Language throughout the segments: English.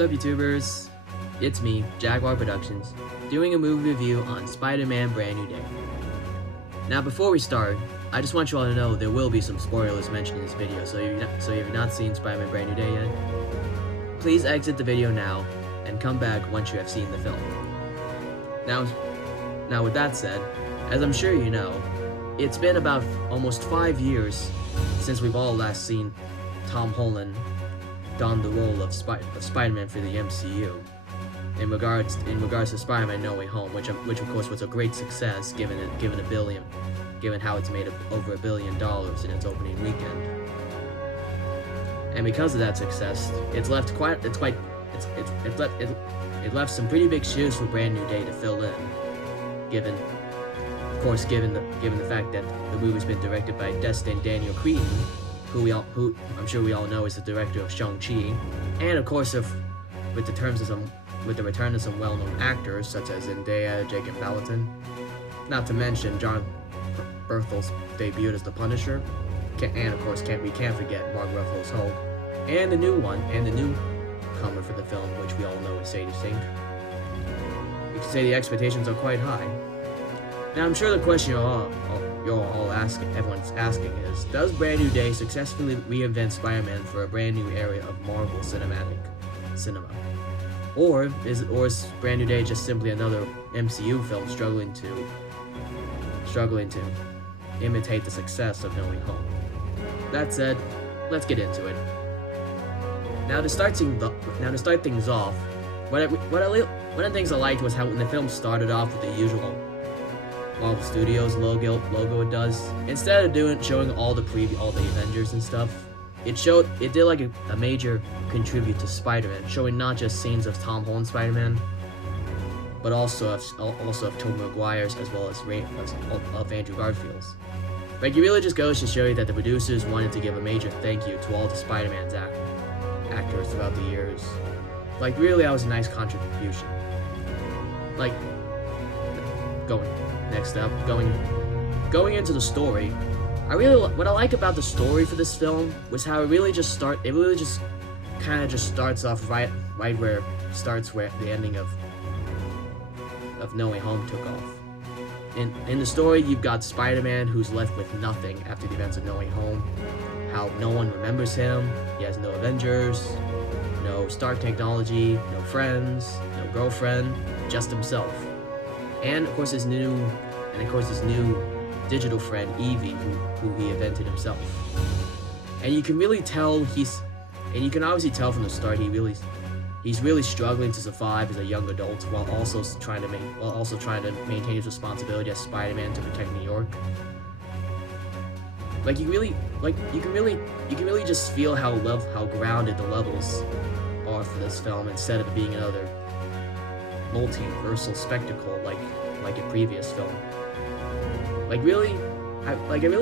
What's up, YouTubers? It's me, Jaguar Productions, doing a movie review on Spider-Man Brand New Day. Now, before we start, I just want you all to know there will be some spoilers mentioned in this video, so if you've not seen Spider-Man Brand New Day yet, please exit the video now and come back once you have seen the film. Now with that said, as I'm sure you know, it's been about almost 5 years since we've all last seen Tom Holland don the role of Spider-Man for the MCU. In regards to Spider-Man No Way Home, which of course was a great success given how it's made over $1 billion in its opening weekend. And because of that success, it left some pretty big shoes for Brand New Day to fill in. Given the fact that the movie's been directed by Destin Daniel Cretton, who I'm sure we all know is the director of Shang-Chi, and of course with the return of some well-known actors such as Zendaya, Jake Gyllenhaal, not to mention John Berthel's debut as the Punisher, and of course we can't forget Mark Ruffalo's Hulk, and the newcomer for the film, which we all know is Sadie Sink. You can say the expectations are quite high. Now, I'm sure the question everyone's asking is, does Brand New Day successfully reinvent Spider-Man for a brand new area of Marvel cinema? Or is Brand New Day just simply another MCU film struggling to imitate the success of No Way Home? That said, let's get into it. Now to start things off, one of the things I liked was how when the film started off with the usual Marvel Studios logo it does. Instead of showing all the Avengers and stuff, it did like a major contribute to Spider-Man, showing not just scenes of Tom Holland's Spider-Man, but also of Tobey Maguire's as well as of Andrew Garfield's. Like, it really just goes to show you that the producers wanted to give a major thank you to all the Spider-Man's actors throughout the years. Like, really, that was a nice contribution. Like, going into the story, what I like about the story for this film was how it really just starts off right where the ending of No Way Home took off. In the story, you've got Spider-Man who's left with nothing after the events of No Way Home. How no one remembers him. He has no Avengers, no Stark technology, no friends, no girlfriend, just himself. And of course his new digital friend Evie, who he invented himself. And you can really tell you can obviously tell from the start he's really struggling to survive as a young adult while also trying to maintain his responsibility as Spider-Man to protect New York. Like, you can really just feel how grounded the levels are for this film, instead of being another multiversal spectacle like a previous film. I really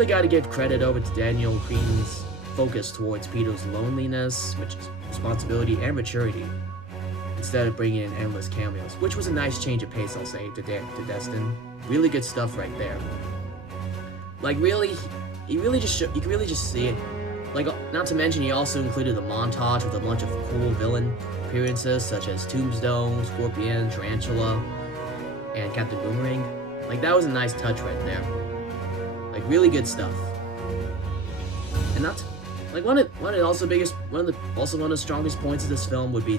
gotta give credit over to Daniel Cretton's focus towards Peter's loneliness, which is responsibility and maturity, instead of bringing in endless cameos, which was a nice change of pace, I'll say, to Destin. Really good stuff right there. Like, really, you can really just see it. Like, not to mention, he also included a montage with a bunch of cool villain appearances such as Tombstone, Scorpion, Tarantula, and Captain Boomerang. Like, that was a nice touch right there. Like, really good stuff. And that's like one of the strongest points of this film would be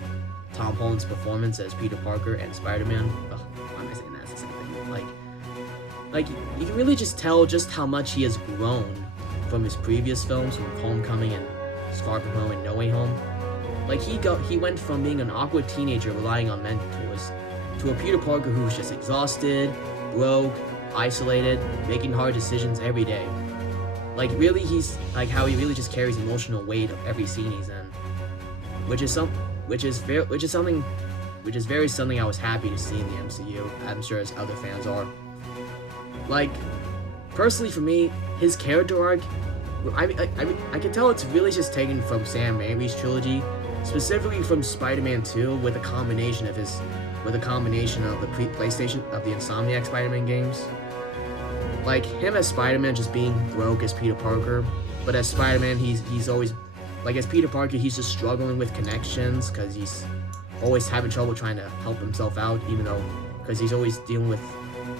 Tom Holland's performance as Peter Parker and Spider-Man. Why am I saying that? It's the same thing. Like you can really just tell just how much he has grown from his previous films, from Homecoming and Far From Home and No Way Home. Like, he went from being an awkward teenager relying on mentors to a Peter Parker who was just exhausted, broke, isolated, making hard decisions every day. Like, really, he's like how he really just carries emotional weight of every scene he's in, which is something I was happy to see in the MCU. I'm sure as other fans are. Like, personally for me, his character arc, I can tell it's really just taken from Sam Raimi's trilogy, specifically from Spider-Man 2, with a combination of the PlayStation of the Insomniac Spider-Man games. Like, him as Spider-Man just being broke as Peter Parker, but as Spider-Man he's always, like, as Peter Parker he's just struggling with connections because always having trouble trying to help himself out, even though, because he's always dealing with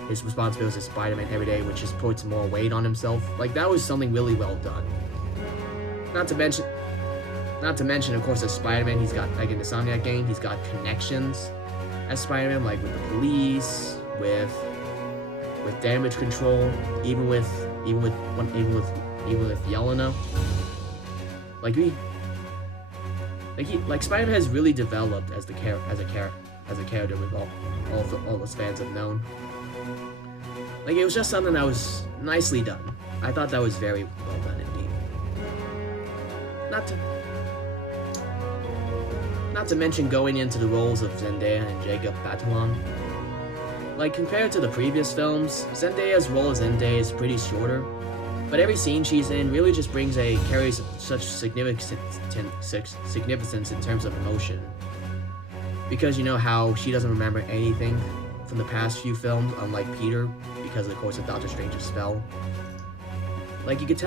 his responsibilities as Spider-Man every day, which just puts more weight on himself. Like, that was something really well done. Not to mention, of course, as Spider-Man, he's got, like in the Insomniac game, he's got connections as Spider-Man, like with the police, with damage control, even with Yelena. Like Spider-Man has really developed as a character with all those fans have known. Like, it was just something that was nicely done. I thought that was very well done indeed. Not to mention going into the roles of Zendaya and Jacob Batalon. Like, compared to the previous films, Zendaya's role as Zendaya is pretty shorter, but every scene she's in really just carries such significance in terms of emotion. Because you know how she doesn't remember anything from the past few films, unlike Peter, because of course of Doctor Strange's spell. Like, you could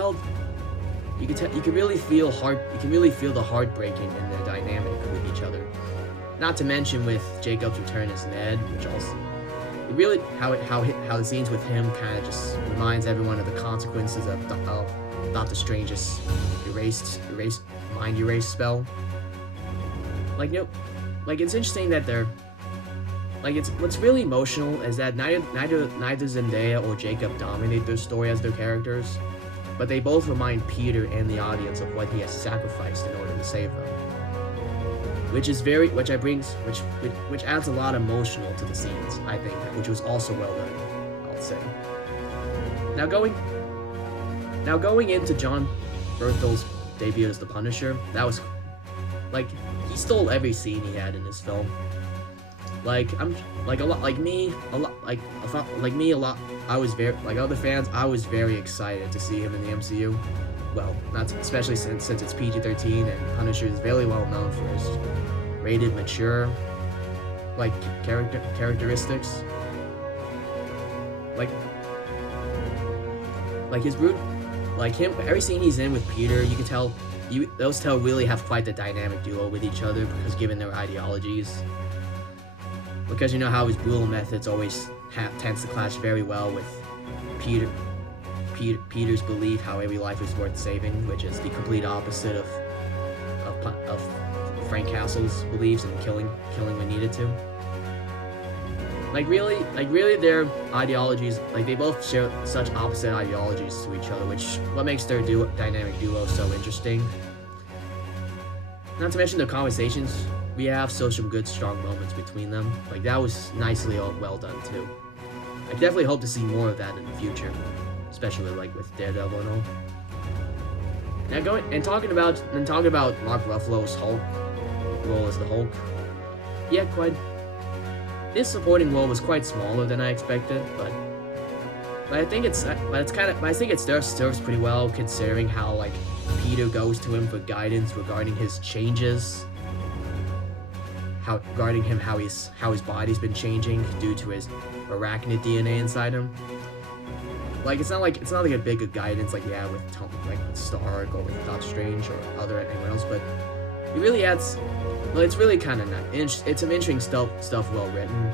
really feel the heartbreaking in their dynamic with each other. Not to mention with Jacob's return as Ned, which also how the scenes with him kind of just reminds everyone of the consequences of Doctor Strange's mind erase spell. Like, it's interesting that what's really emotional is that neither Zendaya or Jacob dominate their story as their characters, but they both remind Peter and the audience of what he has sacrificed in order to save them. Which adds a lot emotional to the scenes, I think, which was also well done, I'll say. Now going into John Berthel's debut as the Punisher, that was like, he stole every scene he had in this film. I was very, like other fans, I was very excited to see him in the MCU. Well, especially since it's PG-13 and Punisher is very well known for his rated mature, like, characteristics. Like his brute, like him, every scene he's in with Peter, you can tell, those two really have quite the dynamic duo with each other, because given their ideologies. Because you know how his brutal methods always tends to clash very well with Peter's belief how every life is worth saving, which is the complete opposite of Frank Castle's beliefs and killing when needed to. Like really their ideologies, like they both share such opposite ideologies to each other, which what makes their dynamic duo so interesting. Not to mention the conversations we have, some good strong moments between them. Like, that was nicely well done too. I definitely hope to see more of that in the future, especially like with Daredevil and all. Now talking about Mark Ruffalo's Hulk role as the Hulk. Yeah, his supporting role was quite smaller than I expected, but I think it serves pretty well, considering how like Peter goes to him for guidance regarding his changes, how his body's been changing due to his arachnid DNA inside him. Like, it's not like a big guidance like with Stark or with Doctor Strange or anyone else, but it really adds. Well, it's really kind of nice. It's some interesting stuff well written.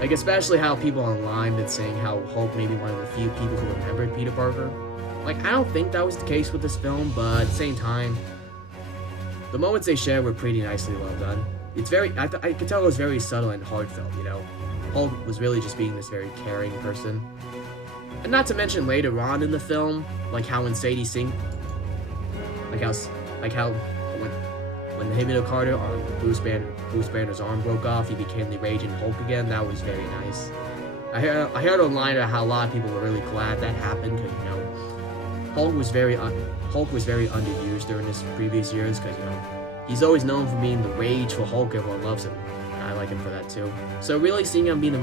Like, especially how people online been saying how Hulk may be one of the few people who remembered Peter Parker. Like, I don't think that was the case with this film, but at the same time, the moments they shared were pretty nicely well done. It's very, I could tell it was very subtle and heartfelt, you know. Hulk was really just being this very caring person. And not to mention later on in the film, like how when Sadie Sink, when him and Carter on Bruce Banner's arm broke off, he became the Raging Hulk again. That was very nice. I heard online how a lot of people were really glad that happened, because, you know, Hulk was very underused during his previous years, because, you know, he's always known for being the rageful Hulk. Everyone loves him, and I like him for that too. So really seeing him being the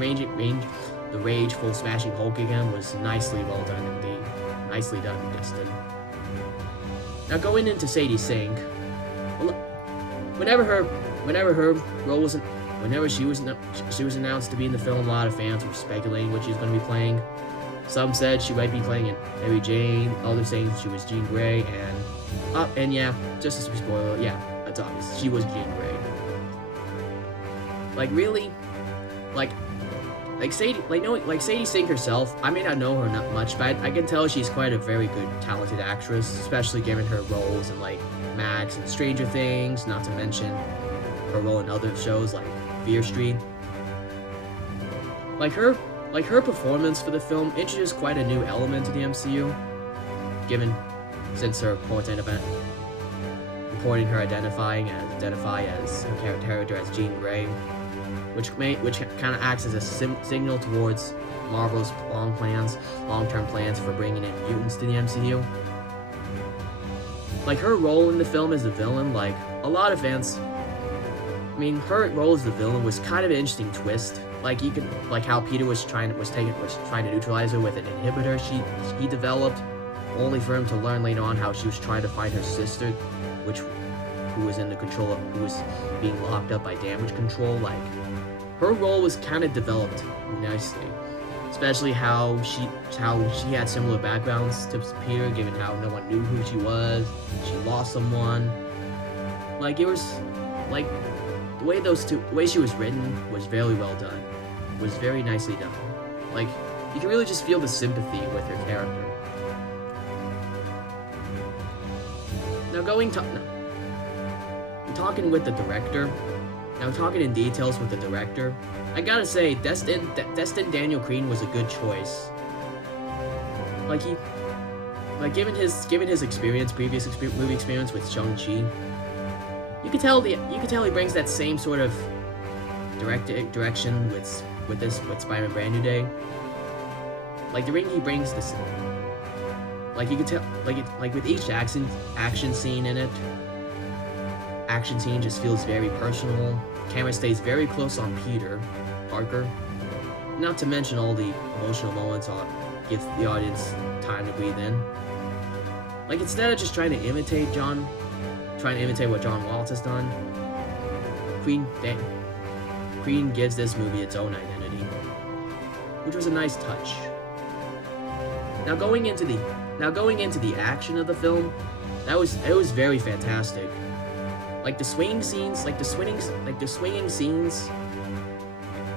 rageful smashing Hulk again was nicely well done indeed. Nicely done, Destin. Now going into Sadie Sink, whenever she was announced to be in the film, a lot of fans were speculating what she was going to be playing. Some said she might be playing an Mary Jane, others saying she was Jean Grey, and yeah, just as a spoiler, yeah, that's obvious, she was Jean Grey. Like really, like Sadie, like Sadie Sink herself. I may not know her not much, but I can tell she's quite a very good, talented actress, especially given her roles in like Max and Stranger Things. Not to mention her role in other shows like Fear Street. Like her performance for the film introduced quite a new element to the MCU, given since her reporting her identify as her character as Jean Grey, which kind of acts as a signal towards Marvel's long-term plans for bringing in mutants to the MCU. Like her role in the film as the villain, like a lot of fans. I mean, her role as the villain was kind of an interesting twist. Like you could, like how Peter was trying to neutralize her with an inhibitor he developed, only for him to learn later on how she was trying to find her sister, who was being locked up by damage control. Like her role was kind of developed nicely, especially how she had similar backgrounds to Peter, given how no one knew who she was. She lost someone. Like it was like. The way she was written was very well done. Was very nicely done. Like, you can really just feel the sympathy with her character. Now talking with the director. Now talking in details with the director. I gotta say, Destin Daniel Cretton was a good choice. Given his previous movie experience with Shang-Chi. You could tell he brings that same sort of direction with Spider-Man Brand New Day. Like the ring he brings this, like you could tell, like with each action scene in it, action scene just feels very personal. Camera stays very close on Peter Parker. Not to mention all the emotional moments give the audience time to breathe in. Like instead of just trying to imitate what John Waltz has done, Cretton gives this movie its own identity, which was a nice touch. Now going into the action of the film, it was very fantastic. Like the swinging scenes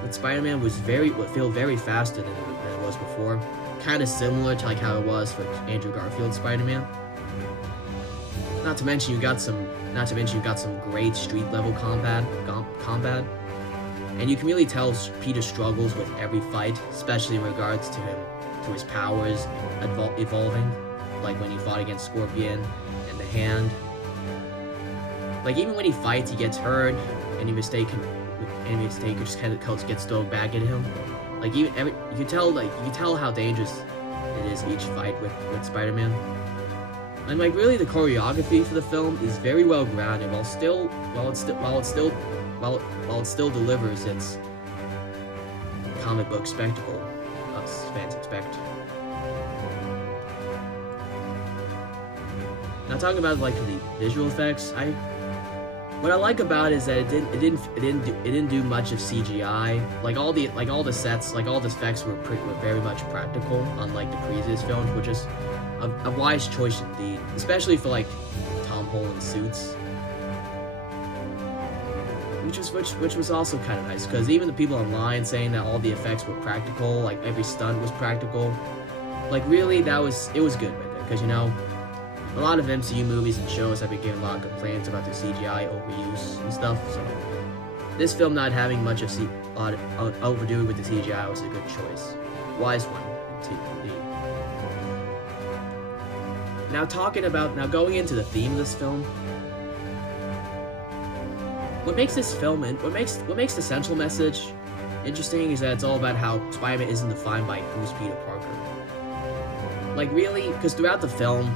with Spider-Man would feel very faster than it was before, kind of similar to like how it was for Andrew Garfield's Spider-Man. Not to mention you got some great street level combat, and you can really tell Peter struggles with every fight, especially in regards to his powers evolving, like when he fought against Scorpion and the Hand. Like even when he fights, he gets hurt, any mistake just kind of gets thrown back at him. Like you can tell how dangerous it is each fight with Spider-Man. And like really the choreography for the film is very well grounded while it still delivers its comic book spectacle us fans expect. Now talking about like the visual effects, what I like about it is that it didn't do much of CGI. Like all the sets, like all the effects were very much practical, unlike the previous films, which is a wise choice indeed, especially for like Tom Holland's suits, which was also kind of nice, because even the people online saying that all the effects were practical, like every stunt was practical, like really it was good right there, because a lot of MCU movies and shows have been getting a lot of complaints about their CGI overuse and stuff, so this film not having much of overdoing with the CGI was a good choice. Wise one, indeed. Now going into the theme of this film, what makes the central message interesting is that it's all about how Spider-Man isn't defined by who's Peter Parker. Like really, because throughout the film,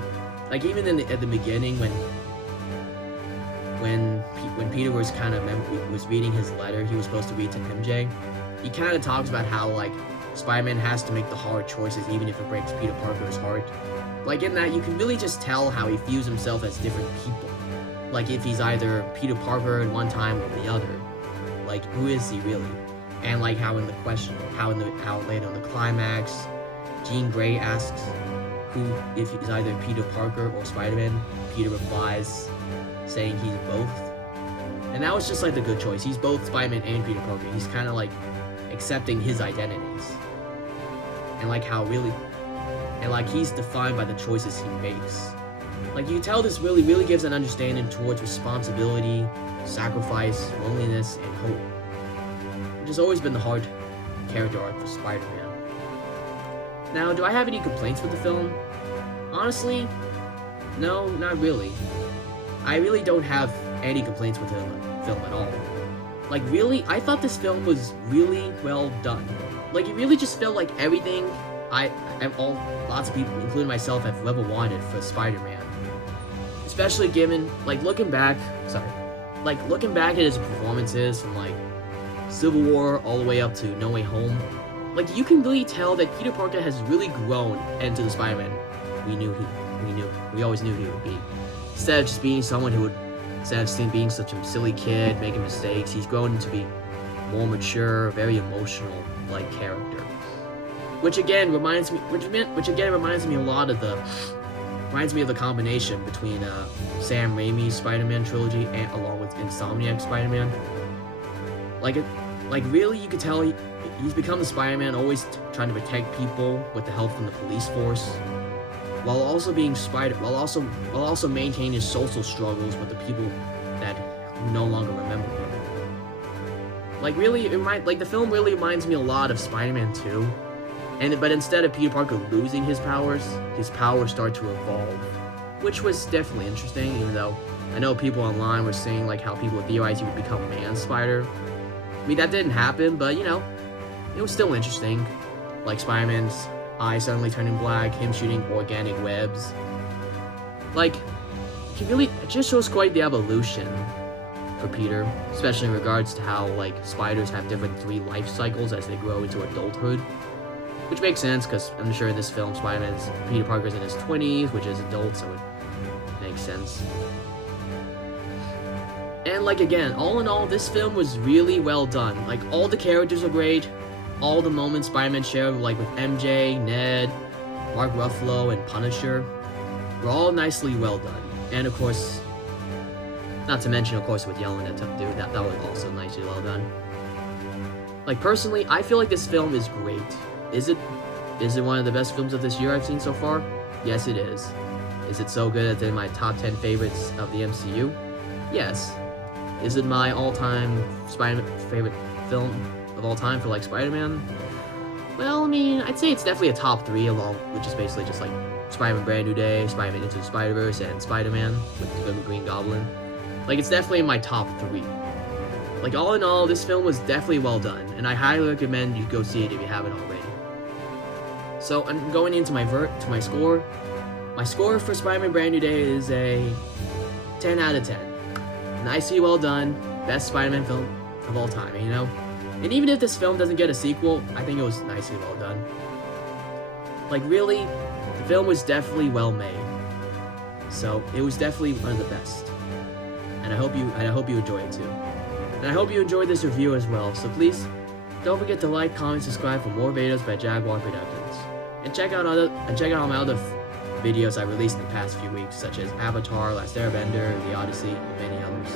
like even at the beginning when Peter was was reading his letter he was supposed to read to MJ, he kind of talks about how like Spider-Man has to make the hard choices even if it breaks Peter Parker's heart. Like in that you can really just tell how he views himself as different people. Like if he's either Peter Parker at one time or the other. Like who is he really? And like how later in the climax, Jean Grey asks if he's either Peter Parker or Spider-Man. Peter replies saying he's both. And that was just like the good choice. He's both Spider-Man and Peter Parker. He's kind of like accepting his identities. And like how really, and like he's defined by the choices he makes. Like you can tell this really gives an understanding towards responsibility, sacrifice, loneliness, and hope. Which has always been the hard character arc for Spider-Man. Now, do I have any complaints with the film? Honestly, no, not really. I really don't have any complaints with the film at all. Like really, I thought this film was really well done. Like it really just felt like everything lots of people, including myself, have ever wanted for Spider-Man. Especially given, like looking back at his performances from like Civil War all the way up to No Way Home. Like you can really tell that Peter Parker has really grown into the Spider-Man we always knew he would be. Instead of just being someone who would, instead of being such a silly kid making mistakes, he's grown to be more mature, very emotional like character. Which again reminds me a lot of the combination between Sam Raimi's Spider-Man trilogy and along with Insomniac's Spider-Man. Like really, you could tell he's become the Spider-Man always trying to protect people with the help from the police force, while also being while also maintaining his social struggles with the people that no longer remember him. Like really, the film really reminds me a lot of Spider-Man 2. But instead of Peter Parker losing his powers start to evolve, which was definitely interesting. Even though I know people online were saying like how people theorized he would become Man-Spider. I mean that didn't happen, but you know, it was still interesting. Like Spider-Man's eyes suddenly turning black, him shooting organic webs. Like, it just shows quite the evolution for Peter, especially in regards to how like spiders have different 3 life cycles as they grow into adulthood. Which makes sense, because I'm sure in this film, Peter Parker's in his 20s, which is adult, so it makes sense. And like again, all in all, this film was really well done. Like all the characters were great, all the moments Spider-Man shared, like with MJ, Ned, Mark Ruffalo, and Punisher, were all nicely well done. And of course, not to mention, of course, with yelling at dude, that was also nicely well done. Like personally, I feel like this film is great. Is it one of the best films of this year I've seen so far? Yes, it is. Is it so good that it's in my top 10 favorites of the MCU? Yes. Is it my all-time Spider-Man favorite film of all time for like Spider-Man? Well, I mean, I'd say it's definitely a top 3 along, which is basically just like Spider-Man Brand New Day, Spider-Man Into the Spider-Verse, and Spider-Man with the Green Goblin. Like, it's definitely in my top 3. Like, all in all, this film was definitely well done, and I highly recommend you go see it if you haven't already. So, I'm going into my score. My score for Spider-Man Brand New Day is a 10 out of 10. Nicely well done, best Spider-Man film of all time, you know? And even if this film doesn't get a sequel, I think it was nicely well done. Like, really, the film was definitely well made. So, it was definitely one of the best. And I hope you enjoy it too. And I hope you enjoyed this review as well, so please, don't forget to like, comment, subscribe for more videos by Jaguar Productions. And check out my other videos I released in the past few weeks, such as Avatar, Last Airbender, The Odyssey, and many others.